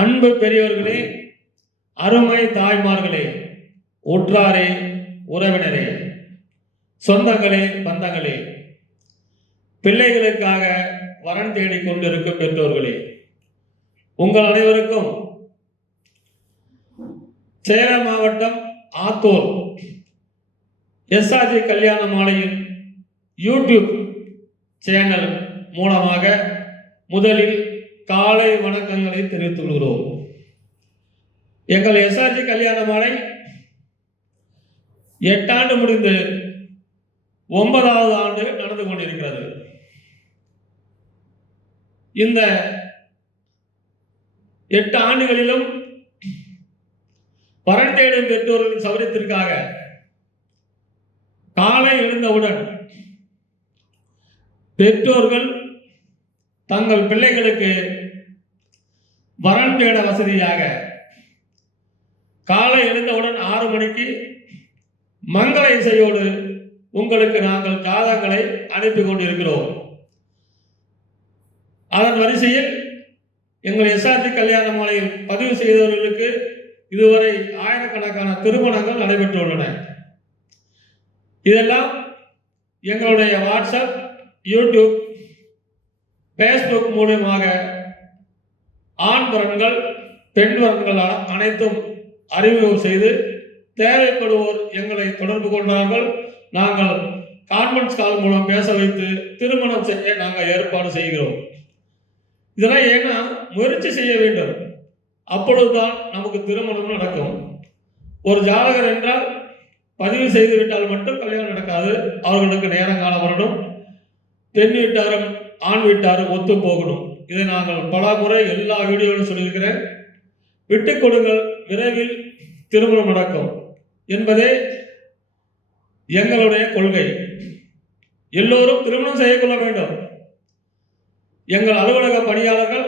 அன்பு பெரியவர்களே, அருமை தாய்மார்களே, உற்றாரே, உறவினரே, சொந்தங்களே, பந்தங்களே, பிள்ளைகளுக்காக வரன் தேடிக் கொண்டிருக்கும் பெற்றோர்களே, உங்கள் அனைவருக்கும் சேலம் மாவட்டம் ஆத்தூர் எஸ்ஆர்ஜி கல்யாண மாலையின் யூடியூப் சேனல் மூலமாக முதலில் காலை வணக்கங்களை தெரிவித்துக் கொள்கிறோம். எங்கள் எஸ்ஆர்ஜி கல்யாண மாலை 8 ஆண்டு முடிந்து 9வது ஆண்டு நடந்து கொண்டிருக்கிறது. இந்த 8 ஆண்டுகளிலும் வரன் தேடும் பெற்றோர்களின் சௌகரியத்திற்காக காலை எழுந்தவுடன் பெற்றோர்கள் தங்கள் பிள்ளைகளுக்கு வரன் தேட வசதியாக காலை எழுந்தவுடன் 6 மணிக்கு மங்கள இசையோடு உங்களுக்கு நாங்கள் ஜாதகங்களை அனுப்பி கொண்டிருக்கிறோம். அதன் வரிசையில் எங்கள் எஸ்ஆர்ஜி கல்யாண மாலையில் பதிவு செய்தவர்களுக்கு இதுவரை ஆயிரக்கணக்கான திருமணங்கள் நடைபெற்றுள்ளன. இதெல்லாம் எங்களுடைய வாட்ஸ்அப், யூடியூப், ஃபேஸ்புக் மூலமாக ஆண் வரன்கள், பெண் வரன்கள் அனைத்தும் அறிமுகம் செய்து தேவைப்படுவோர் எங்களை தொடர்பு கொண்டார்கள். நாங்கள் கான்ஃபரன்ஸ் கால் மூலம் பேச வைத்து திருமணம் செய்ய நாங்கள் ஏற்பாடு செய்கிறோம். இதெல்லாம் ஏன்னா முயற்சி செய்ய வேண்டும், அப்பொழுதுதான் நமக்கு திருமணம் நடக்கும். ஒரு ஜாதகர் என்றால் பதிவு செய்து விட்டால் மட்டும் கல்யாணம் நடக்காது. அவர்களுக்கு நேரம் காலம் வரணும், பெண் வீட்டாரும் ஆண் வீட்டாரும் ஒத்து போகணும். இதை நாங்கள் பல முறை எல்லா வீடியோவிலும் சொல்லியிருக்கிறேன். விட்டுக் கொடுங்கள், விரைவில் திருமணம் நடக்கும் என்பதே எங்களுடைய கொள்கை. எல்லோரும் திருமணம் செய்து கொள்ள வேண்டும். எங்கள் அலுவலக பணியாளர்கள்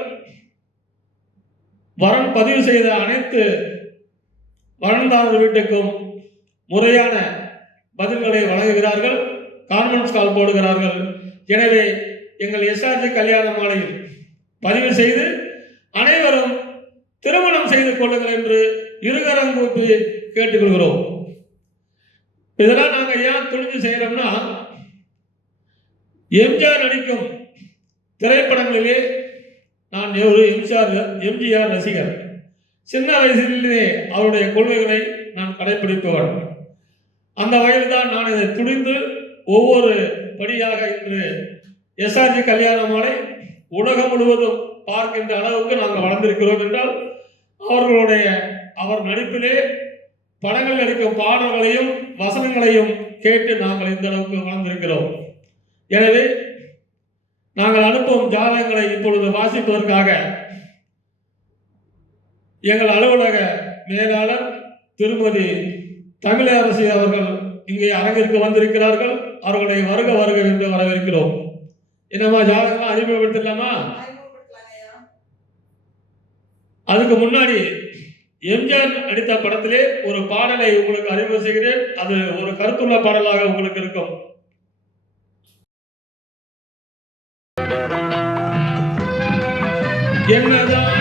வரன் பதிவு செய்த அனைத்து வரன்தாரர் வீட்டுக்கும் முறையான பதில்களை வழங்குகிறார்கள், கான்ஃபரன்ஸ் கால் போடுகிறார்கள். எனவே எங்கள் எஸ்ஆர்ஜி கல்யாண மாலையில் பதிவு செய்து அனைவரும் திருமணம் செய்து கொள்ளுங்கள் என்று இருகரம் கூப்பி கேட்டுக்கொள்கிறோம். இதெல்லாம் நாங்கள் ஏன் துணிஞ்சு செய்யறோம்னா, எம்ஜிஆர் நடிக்கும் திரைப்படங்களிலே நான் ஒரு எம்ஜிஆர் ரசிகர். சின்ன வயசிலே அவருடைய கொள்கைகளை நான் கடைபிடிப்பவன். அந்த வயதில் தான் நான் இதை துணிந்து ஒவ்வொரு படியாக இன்று எஸ்ஆர்ஜி கல்யாண மாலை உலகம் முழுவதும் பார்க்கின்ற அளவுக்கு நாங்கள் வளர்ந்திருக்கிறோம் என்றால் அவர் நடிப்பிலே படங்கள் நடிக்கும் பாடல்களையும் வசனங்களையும் கேட்டு நாங்கள் இந்த அளவுக்கு வளர்ந்திருக்கிறோம். எனவே நாங்கள் அனுப்பும் ஜாதகங்களை இப்பொழுது வாசிப்பதற்காக எங்கள் அலுவலக மேலாளர் திருமதி தமிழரசி அவர்கள் இங்கே அரங்கிற்கு வந்திருக்கிறார்கள். அவர்களை வருக வருக என்று வரவேற்கிறோம். என்னமா ஜாதகம்லாம் அறிமுகப்படுத்தலாமா? அதுக்கு முன்னாடி எம்ஜிஆர் நடித்த படத்திலே ஒரு பாடலை உங்களுக்கு அறிமுகம் செய்கிறேன். அது ஒரு கருத்துள்ள பாடலாக உங்களுக்கு இருக்கும். என்னதான்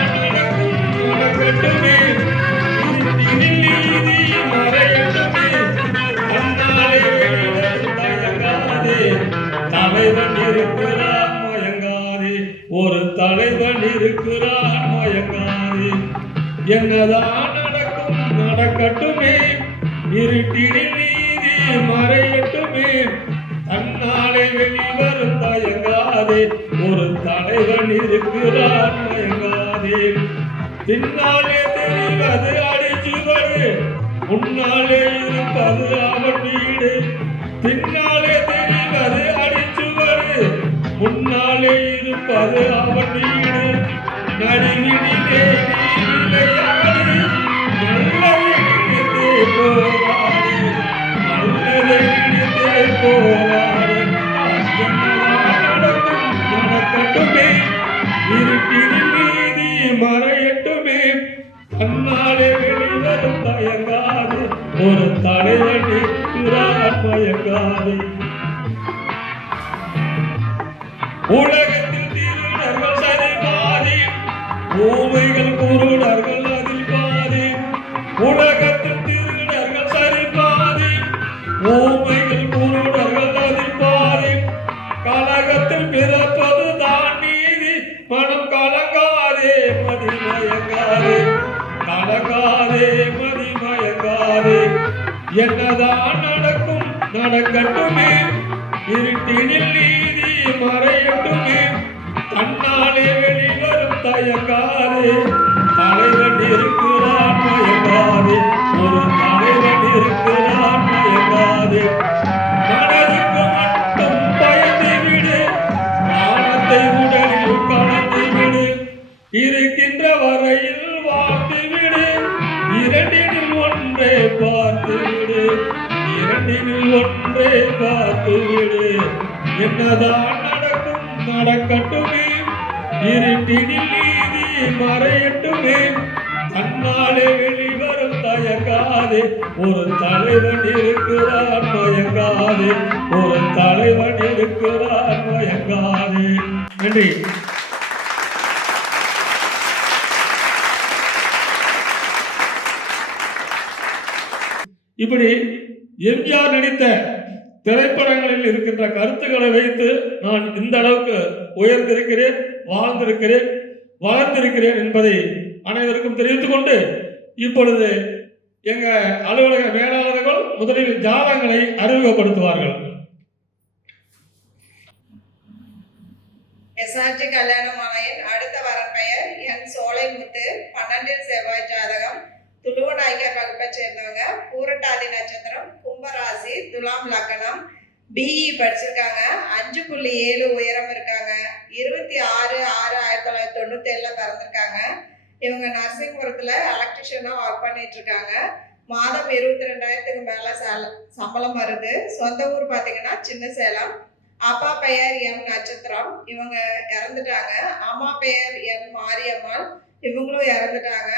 தலைவன் இருக்கிறான் மயங்காதே, ஒரு தலைவன் இருக்கிறான் மயங்காதே. என்னதான் நடக்கும் நடக்கட்டுமே, இருட்டினில் நீதி மறையட்டுமே, தன்னாலே வெளிவரும் தயங்காதே, ஒரு தலைவன் இருக்கிறான் மயங்காதே. பின்னாலே தெரிவது அடிச்சுவடு, முன்னாலே இருப்பது அவன் வீடு. பின்னாலே தெரிவது அடிச்சுவடு, முன்னாலே இருப்பது அவன் வீடு. நடுவினிலே நீ விளையாடு, நல்லதை நினைத்தே போவாடு, நல்லதை நினைத்தே போவாடு. நடக்கட்டுமே, இருட்டினில் நீதி மறையட்டுமே, தன்னாலே வெளிவரும் தயங்காது, ஒரு தலைவன் இருக்கிறான் மயங்காது. உலகத்தில் திருடர்கள் சரிபாதி, ஊமைகள் குருட உலகத்தில் பிறப்பது தான் நீதி. மனம் கலங்காதே மதிமயங்காதே, கலங்காதே மதிமயங்காதே. என்னதான் நடக்கும் நடக்கட்டுமே, இருட்டினில் நீதி மறையட்டுமே. தன்னாலே வெளிவரும் தயங்காதே, தலைவன் இருக்கிறான் மயங்காதே. ஒரு தலைவன் இருக்கிறான் மயங்காதே. மனதுக்கு மட்டும் பயந்து விடு, ஞானத்தை உடலில் கலந்து விடு. இருக்கின்ற வரையில் வாழ்ந்து விடு, இரண்டினில் ஒன்றே பார்த்து விடு, இரண்டினில் ஒன்றே பார்த்து விடு. என்னதான் நடக்கும் நடக்கட்டுமே, இருட்டினில் நீதி மறையட்டுமே. தன்னாலே வெளிவரும் தயங்காதே, ஒரு தலைவன் இருக்கிறான் மயங்காதே, ஒரு தலைவன் இருக்கிறான் மயங்காதே. நன்றி. இப்படி எம்ஜிஆர் நடித்த திரைப்படங்களில் இருக்கின்ற கருத்துக்களை வைத்து நான் இந்த அளவுக்கு உயர்ந்திருக்கிறேன், வாழ்ந்திருக்கிறேன், வளர்ந்திருக்கிறேன் என்பதை அனைவருக்கும் தெரிவித்துக் கொண்டு, இப்பொழுது எங்க அலுவலக மேலாளர்கள் முதலில் ஜாதகங்களை அறிமுகப்படுத்துவார்கள். எஸ்ஆர்ஜி கல்யாணமாலையின் அடுத்த வரப்பெயர் என் சோலைமுத்து. 12 செவ்வாய் ஜாதகம். துளுவநாயக்கர் வகுப்பை சேர்ந்தவங்க. பூரட்டாதி நட்சத்திரம், கும்பராசி, துலாம் லக்னம். பிஇ படிச்சிருக்காங்க. 5.7 உயரம் இருக்காங்க. 26/6/1997 பிறந்திருக்காங்க. இவங்க நரசிங்கபுரத்துல எலக்ட்ரிஷியனா ஒர்க் பண்ணிட்டு இருக்காங்க. மாதம் 22,000க்கு மேல சம்பளம் வருது. சொந்த ஊர் பாத்தீங்கன்னா சின்ன சேலம். அப்பா பெயர் எம் நட்சத்திரம், இவங்க இறந்துட்டாங்க. அம்மா பெயர் என் மாரியம்மாள், இவங்களும் இறந்துட்டாங்க.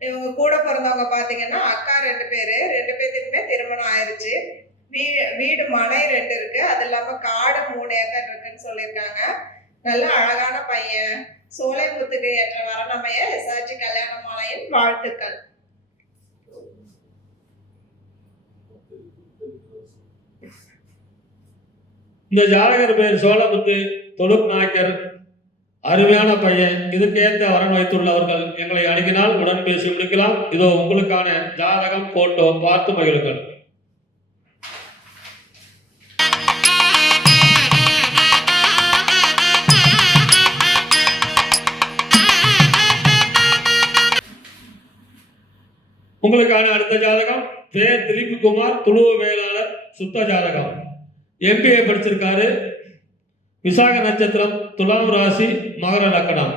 இவங்க கூட பிறந்தவங்க பாத்தீங்கன்னா அக்கா 2 பேரு, 2 பேத்துக்குமே திருமணம் ஆயிருச்சு. வீடு மனை 2 இருக்கு. அது இல்லாம காடு 3 ஏக்கர் இருக்குன்னு சொல்லியிருக்காங்க. நல்ல அழகான பையன். சோலைமுத்துக்கு ஏற்ற வரணமைய எஸ்ஆர்ஜி கல்யாணமாலையின் வாழ்த்துக்கள். இந்த ஜாதகர் பேர் சோழமுத்து, தொழுப் நாயக்கர், அருமையான பையன். இதுக்கேற்ற வரன் வைத்துள்ளவர்கள் எங்களை அணுகினால் உடன் பேசி முடிக்கலாம். இதோ உங்களுக்கான ஜாதகம், போட்டோ பார்த்து மகிழுங்கள். உங்களுக்கான அடுத்த ஜாதகம் பேர் திலீப் குமார், துளுவ வேளாளர், சுத்த ஜாதகம். எம்பிஏ படிச்சிருக்காரு. விசாக நட்சத்திரம், துலாம் ராசி, மகர லக்னம்.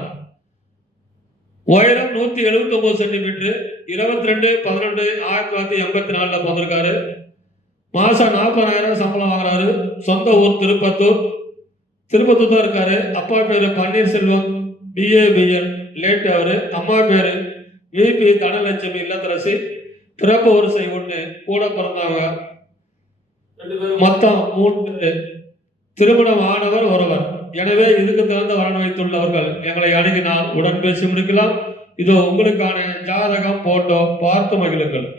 உயரம் 179 சென்டிமீட்டர். 22/12/1984 பிறந்திருக்காரு. மாசம் 40,000 சம்பளம் வாங்குறாரு. சொந்த ஊர் திருப்பத்தூர் தான் இருக்காரு. அப்பா பேரு பன்னீர்செல்வம், BA/BL லேட் அவரு. அம்மா பேரு VP தனலட்சுமி இல்லத்தரசி. பிறப்பு வரிசை 1, கூட பிறந்தவங்க 2 பேரும், மொத்தம் 3. திருமணம் ஆனவர் ஒருவர். எனவே இதுக்கு தகுந்த வரன் வைத்துள்ளவர்கள் எங்களை அணுகினால் உடன் பேசி முடிக்கலாம். இதோ உங்களுக்கான ஜாதகம், போட்டோ பார்த்து மகிழுங்கள்.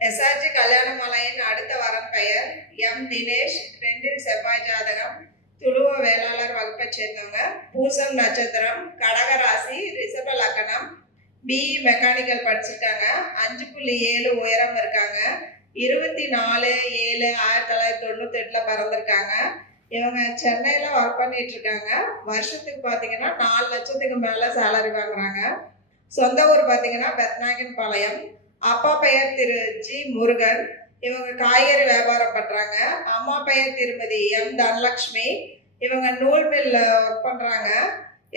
எஸ்ஆர்ஜி கல்யாணமாலையின் அடுத்த வரப்பெயர் எம் தினேஷ். 2 செவ்வாய் ஜாதகம். துளுவ வேளாளர் வகுப்பை சேர்ந்தவங்க. பூசம் நட்சத்திரம், கடகராசி, ரிஷப லக்னம். பிஇ மெக்கானிக்கல் படிச்சிருக்காங்க. 5.7 உயரம் இருக்காங்க. 24/7/1998 பிறந்திருக்காங்க. இவங்க சென்னையில ஒர்க் பண்ணிட்டு இருக்காங்க. வருஷத்துக்கு பாத்தீங்கன்னா 4 லட்சத்துக்கு மேல சேலரி வாங்குறாங்க. சொந்த ஊர் பாத்தீங்கன்னா பெத்நாயக்கன் பாளையம். அப்பா பெயர் திரு ஜி முருகன், இவங்க காய்கறி வியாபாரம் பண்றாங்க. அம்மா பெயர் திருமதி எம் தனலட்சுமி, இவங்க நூல் மில்ல ஒர்க் பண்றாங்க.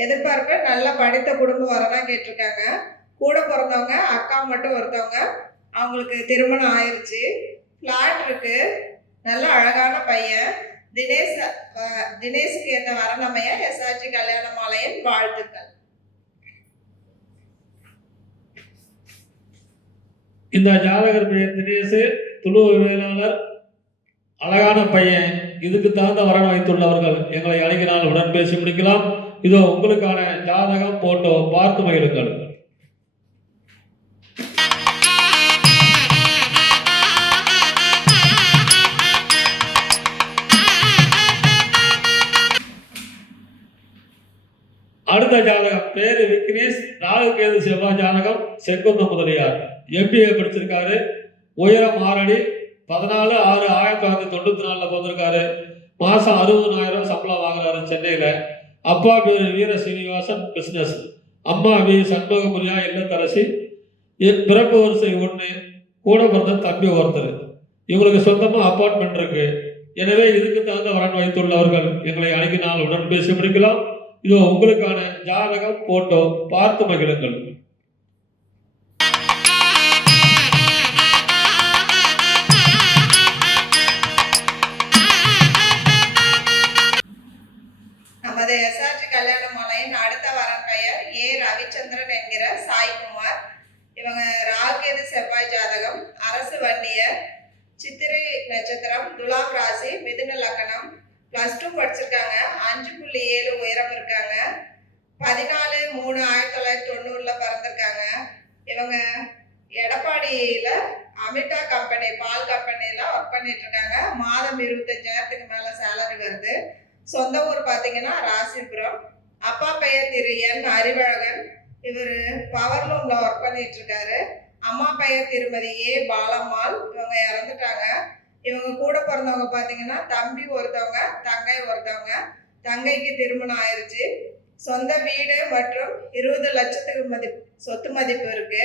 எதிர்பார்ப்பு நல்ல படித்த குடும்பம் வரதான் கேட்டிருக்காங்க. கூட பிறந்தவங்க அக்கா மட்டும் ஒருத்தவங்க, அவங்களுக்கு திருமணம் ஆயிடுச்சு. ஃப்ளாட் இருக்கு. நல்ல அழகான பையன். தினேஷுக்கு ஏற்ற வரணமைய எஸ்ஆர்ஜி கல்யாணமாலையின் வாழ்த்துக்கள். இந்த ஜாதகர் பெயர் தினேஷ், துளுவ வேளாளர், அழகான பையன். இதுக்கு தகுந்த வரன் வைத்துள்ளவர்கள் எங்களை அணுகினால் உடன் பேசி முடிக்கலாம். இதோ உங்களுக்கான ஜாதகம் போட்டோ பார்த்து மகிழுங்கள். அடுத்த ஜாதகம் பேரு விக்னேஷ், ராகு கேது செவ்வாய் ஜாதகம், செங்குந்த முதலியார், MBA படிச்சிருக்காரு, உயரம் 6 அடி, 14/6/1994 பிறந்திருக்காரு. மாசம் 60,000 சம்பளம் வாங்குறாரு சென்னையில. அப்பா பேரு வீர சீனிவாசன், பிசினஸ். அம்மா வி சண்முகமுரியா, இல்லத்தரசி. பிறப்பு வரிசை 1, கூட பிறந்த தம்பி ஒருத்தர். இவங்களுக்கு சொந்தமா அப்பார்ட்மெண்ட் இருக்கு. எனவே இதுக்கு தகுந்த வரன் வைத்துள்ளவர்கள் எங்களை அணுகினால் உடன் பேசி முடிக்கலாம். இதோ உங்களுக்கான ஜாதகம் போட்டோ பார்த்து மகிழுங்கள். நமது எஸ்ஆர்ஜி கல்யாண மாலையின் அடுத்த வரன் பெயர் ஏ ரவிச்சந்திரன் என்கிற சாய்குமார். இவங்க ராகேது செவ்வாய் ஜாதகம், அரசு வன்னியர், சித்திரை நட்சத்திரம், துலாம் ராசி, மிதுன லக்னம், +2 படிச்சிருக்காங்க, 5.7 உயரம் இருக்காங்க, 14/3/1990 பிறந்திருக்காங்க. இவங்க எடப்பாடியில அமிட்டா கம்பெனி, பால் கம்பெனியில ஒர்க் பண்ணிட்டு இருக்காங்க. மாதம் 25,000க்கு மேல சேலரி வருது. சொந்த ஊர் பார்த்தீங்கன்னா ராசிபுரம். அப்பா பெயர் திரு என் அறிவழகன். இவர் பவர்லூம்ல ஒர்க் பண்ணிட்டு இருக்காரு. அம்மா பெயர் திருமதி ஏ பாலம்மாள். இவங்க இறந்துட்டாங்க. இவங்க கூட பிறந்தவங்க பார்த்தீங்கன்னா தம்பி ஒருத்தவங்க, தங்கை ஒருத்தவங்க. தங்கைக்கு திருமணம் ஆயிடுச்சு. சொந்த வீடு மற்றும் 20 லட்சத்துக்கு சொத்து மதிப்பு இருக்கு.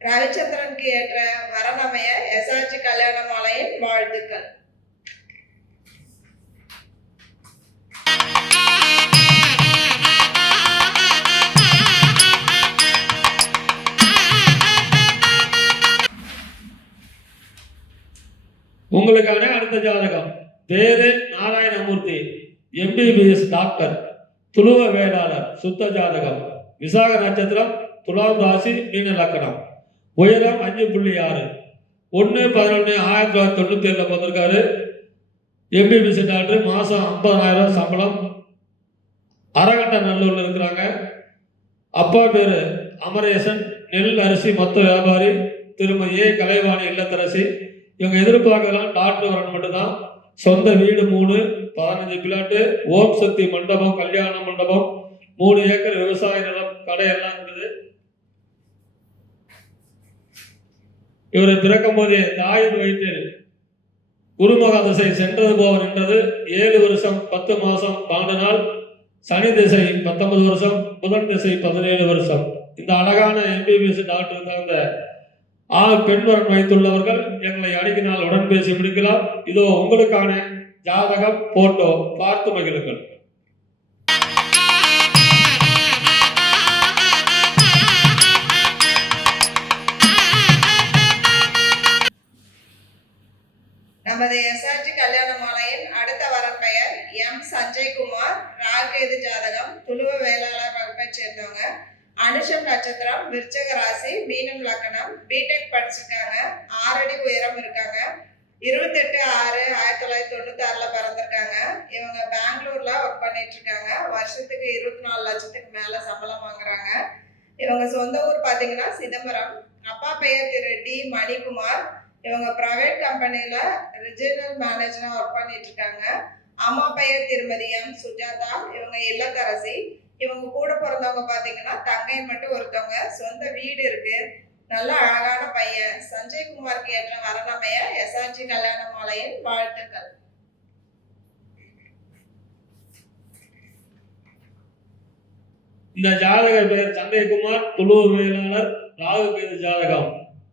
ரவிச்சந்திரனுக்கு ஏற்ற வரனமைய எஸ்ஆர்ஜி கல்யாண மாலையின் வாழ்த்துக்கள். உங்களுக்கான அடுத்த ஜாதகம் பேரு நாராயணமூர்த்தி, MBBS டாக்டர், துளுவ வேளாளர், சுத்த ஜாதகம், விசாக நட்சத்திரம், துலாம் ராசி, மீன லக்கணம், உயரம் 5.6, 1/11/1997 பிறந்திருக்காரு. MBBS டாக்டர், மாசம் 50,000 சம்பளம், அரகட்ட நல்லூர்ல இருக்கிறாங்க. அப்பா பேரு அமரேசன், நெல் அரிசி மொத்த வியாபாரி. திருமதி ஏ கலைவாணி, இல்லத்தரசி. இவங்க எதிர்பார்க்கலாம் டாக்டர் வரன் மட்டும்தான். சொந்த வீடு 3, 15 பிளாட்டு, ஓம் சக்தி மண்டபம், கல்யாண மண்டபம், 3 ஏக்கர் விவசாய நிலம், கடை எல்லாம் இருக்குது. இவரை பிறக்கும் போதே தாயின் வயிற்றில் குருமகா திசை சென்றது போவர் என்றது. 7 வருஷம் 10 மாசம் 12 நாள். சனி திசை 19 வருஷம், புதன் திசை 17 வருஷம். இந்த அழகான MBBS டாக்டர் தகுந்த பெண் வரன் வைத்துள்ளவர்கள் எங்களை அணுகினால் உடன் பேசி முடிக்கலாம். இதோ உங்களுக்கான ஜாதகம் போட்டோ பார்த்து மகிழுங்கள். நமது எஸ்ஆர்ஜி கல்யாண மாலையின் அடுத்த வரன் பெயர் எம் சஞ்சய்குமார். ராகேது ஜாதகம், துளுவ வேளாளர் வகுப்பை சேர்ந்தவங்க. அனுஷம் நட்சத்திரம், விருச்சக ராசி, மீனம் லக்னம், பிடெக் படிச்சிருக்காங்க. 6 அடி உயரம் இருக்காங்க. 28/6/1996 பிறந்திருக்காங்க. இவங்க பெங்களூர்ல ஒர்க் பண்ணிட்டு இருக்காங்க. வருஷத்துக்கு 24 லட்சத்துக்கு மேல சம்பளம் வாங்குறாங்க. இவங்க சொந்த ஊர் பார்த்தீங்கன்னா சிதம்பரம். அப்பா பெயர் திரு டி மணிக்குமார். இவங்க பிரைவேட் கம்பெனியில ரிஜினல் மேனேஜரா ஒர்க் பண்ணிட்டு இருக்காங்க. அம்மா பெயர் திருமதி எம் சுஜாதா. இவங்க இல்லத்தரசி. இவங்க கூட பிறந்தவங்க பார்த்தீங்கன்னா தங்கை மட்டும் ஒருத்தவங்க. சொந்த வீடு இருக்கு. நல்ல அழகான பையன். சஞ்சய்குமாருக்கு ஏற்ற வரனமைய எஸ்ஆர்ஜி கல்யாண மாலையின் வாழ்த்துக்கள். இந்த ஜாதகர் பெயர் சஞ்சய்குமார், துளுவ வேளாளர், ராகு கேது ஜாதகம்.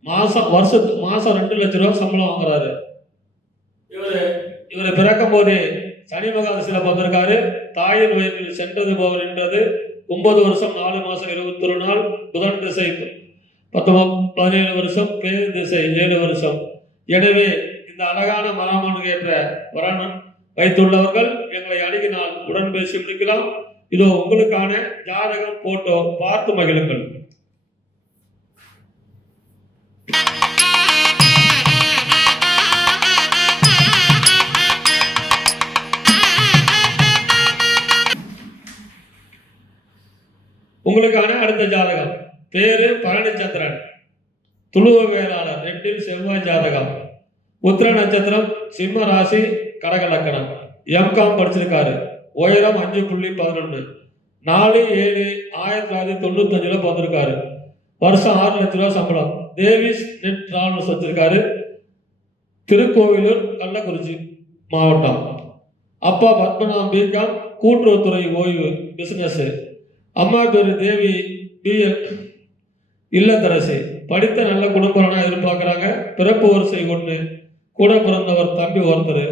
மாசம் 2 லட்சம் ரூபாய் சம்பளம் வாங்குறாரு. இவரை பிறக்கும் போதே சனி மகாதசில பிறந்திருக்காரு. தாயின் வயிற்றில் சென்றது போவர் என்றது. 9 வருஷம் 4 மாசம் 21 நாள். புதன் திசை 17 வருஷம், கேது திசை 7 வருஷம். எனவே இந்த அழகான மராமனுக்கு ஏற்ற வரன் வைத்துள்ளவர்கள் எங்களை அணுகினால் உடன் பேசி முடிக்கலாம். இதோ உங்களுக்கான ஜாதகம் போட்டோ பார்த்து மகிழுங்கள். உங்களுக்கான அடுத்த ஜாதகம். பேரு பழனிச்சந்திரன், துளுவ வேளாளர், 8 செவ்வாய் ஜாதகம், உத்திர நட்சத்திரம், சிம்ம ராசி, கடக லக்கணம், எம்காம் படிச்சிருக்காரு, உயரம் 5.11, 4/7/1995 பிறந்திருக்காரு, வருஷம் 6 லட்ச ரூபா சம்பளம், தேவிஸ் நெட் டிராவல்ஸ் வச்சிருக்காரு, திருக்கோவிலூர், கள்ளக்குறிச்சி மாவட்டம். அப்பா பத்மநாபம், பிகாம், கூட்டுறவுத்துறை ஓய்வு பிசினஸ். அம்மா பேரு தேவி, பிஎல், இல்லத்தரசி, படித்த நல்ல குடும்பம்னா எதிர்பார்க்குறாங்க. பிறப்பு வரிசை 1, கூட பிறந்தவர் தம்பி ஒருத்தர்.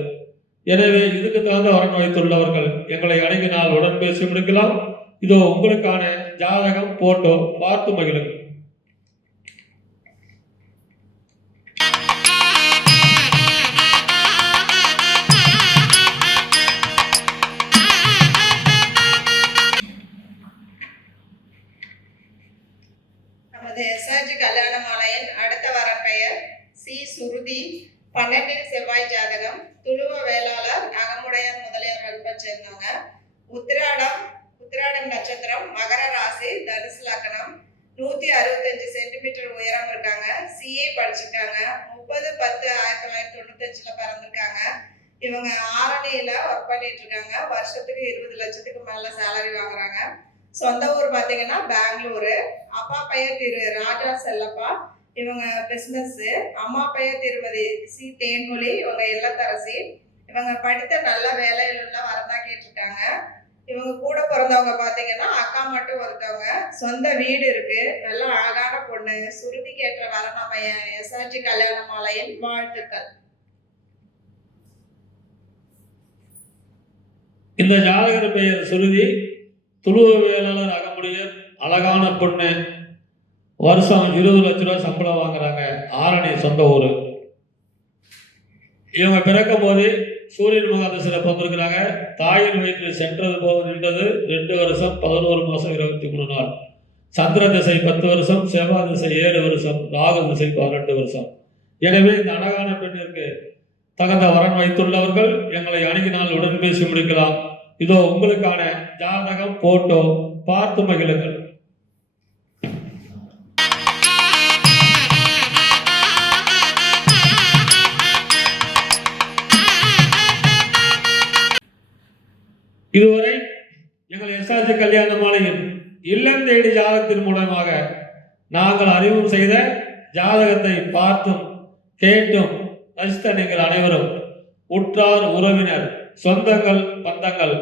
எனவே இதுக்கு தகுந்த வரன் வைத்துள்ளவர்கள் எங்களை அணுகினால் உடன் பேசி முடிக்கலாம். இதோ உங்களுக்கான ஜாதகம், போட்டோ பார்த்து மகிழுங்கள். நமது எஸ்ஆர்ஜி கல்யாண மாலையின் அடுத்த வரன் பெயர் சி. சுருதி, 12 செவ்வாய் ஜாதகம், துளுவ வேளாளர், அகமுடையார் முதலியார் வகுப்பை சேர்ந்தவங்க. உத்திராடம் நட்சத்திரம், மகர ராசி, தனுசு லக்னம், 165 சென்டிமீட்டர் உயரம் இருக்காங்க. சிஏ படிச்சிருக்காங்க. 30/10/1995 பிறந்திருக்காங்க. இவங்க ஆரணியில ஒர்க் பண்ணிட்டு இருக்காங்க. வருஷத்துக்கு 20 லட்சத்துக்கு மேல சேலரி வாங்குறாங்க. சொந்த ஊர் பார்த்தீங்கன்னா பெங்களூரு. அப்பா பெயர் திரு ராஜா செல்லப்பா, இவங்க பிஸ்னஸ். அம்மா பெயர் திருமதி சி. தேன்மொழி, இவங்க இல்லத்தரசி. இவங்க படித்த நல்ல வேலையில் உள்ள வரதான் கேட்டிருக்காங்க. இவங்க கூட பிறந்தவங்க பார்த்தீங்கன்னா அக்கா மட்டும் ஒருத்தவங்க. சொந்த வீடு இருக்கு. நல்ல அழகான பொண்ணு. சுருதிக்கு ஏற்ற வரனாமைய எஸ்ஆர்ஜி கல்யாண மாலையின் வாழ்த்துக்கள். இந்த ஜாதகர் பெயர் சுருதி, துளுவ வேளாளர், அகமுடையர், அழகான பொண்ணு, வருஷம் 20 லட்ச ரூபா சம்பளம் வாங்குறாங்க. ஆரணி சொந்த ஊர். இவங்க பிறக்கும் போது சூரியன் மகாதசையில் பிறந்திருக்கிறாங்க. தாயின் வயிற்றில் சென்றது போக நின்றது 2 வருஷம் 11 மாதம் 23 நாள். சந்திர திசை 10 வருஷம், செவ்வாய் திசை 7 வருஷம், ராகு திசை 18 வருஷம். எனவே இந்த அழகான பெண்ணிற்கு தகுந்த வரன் வைத்துள்ளவர்கள் எங்களை அணுகினால் உடன் பேசி முடிக்கலாம். இதோ உங்களுக்கான ஜாதகம், போட்டோ பார்த்து மகிழுங்கள். இதுவரை எங்கள் எஸ்ஆர்ஜி கல்யாண மாலையின் இல்லம் தேடி ஜாதகத்தின் மூலமாக நாங்கள் அறிமுகம் செய்த ஜாதகத்தை பார்த்தும் கேட்டும் ரசித்த நீங்கள் அனைவரும், உற்றார் உறவினர், சொந்தங்கள், பந்தங்கள்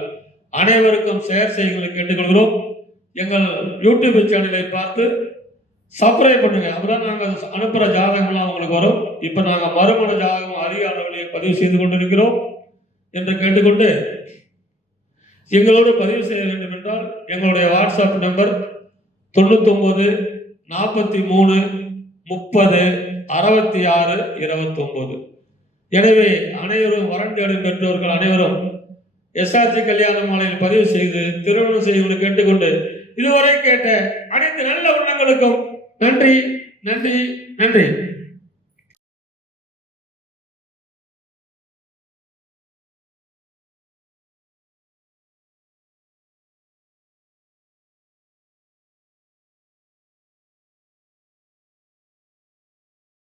அனைவருக்கும் ஷேர் செய்யுங்கள் கேட்டுக்கொள்கிறோம். எங்கள் யூடியூப் சேனலை பார்த்து சப்ஸ்கிரைப் பண்ணுங்க. அப்பதான் நாங்கள் அனுப்புகிற ஜாதகம்லாம் உங்களுக்கு வரும். இப்போ நாங்கள் மறுமண ஜாதகம் அதிக அளவிலே பதிவு செய்து கொண்டிருக்கிறோம் என்று கேட்டுக்கொண்டு, எங்களோடு பதிவு செய்ய வேண்டும் என்றால் எங்களுடைய வாட்ஸ்அப் நம்பர் 99 43 30 66 29. எனவே அனைவரும் வரன் தேடும் பெற்றோர்கள் அனைவரும் எஸ்ஆர்ஜி கல்யாண மாலையில் பதிவு செய்து திருமணம் செய்து கேட்டுக்கொண்டு, இதுவரை கேட்ட அனைத்து நல்ல உள்ளங்களுக்கும் நன்றி, நன்றி, நன்றி.